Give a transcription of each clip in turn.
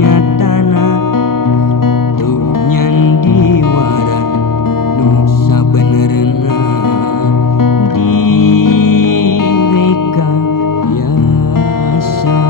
nyatana tuh nyandi waran nu sabenerna direka yasa.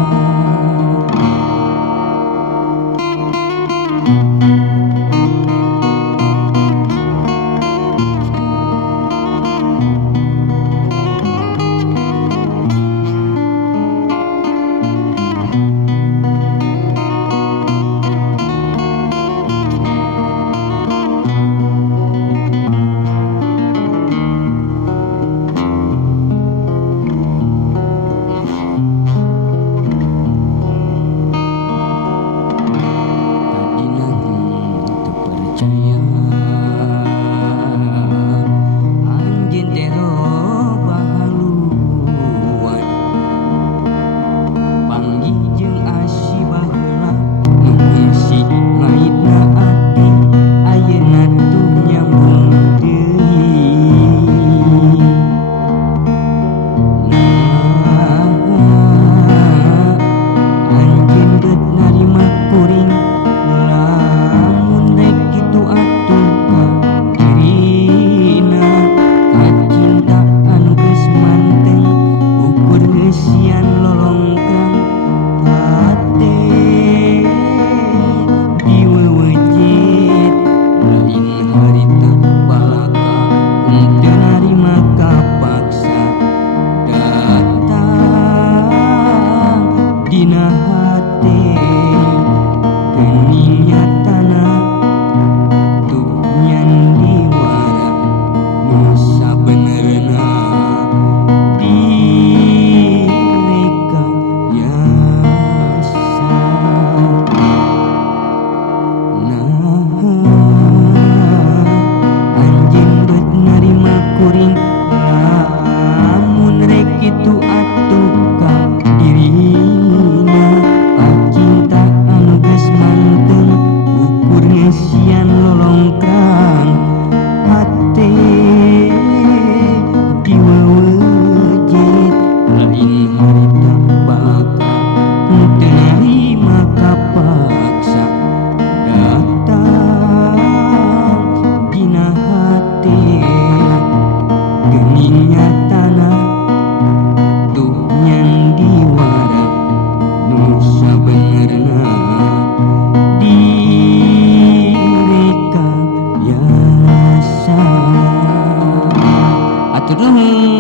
Dina hati geuning nyatana tuh nyandi wara nu sabenerna direka yasa. Nah anjeun beut narima kuring lamun rek kitu atuh ka diri sian lolongkrang hate diwawejit lain harita baka teu narima kapaksa datang dina hate geuning nyatana tuh nyandi wara nu sabenerna atur nuhun.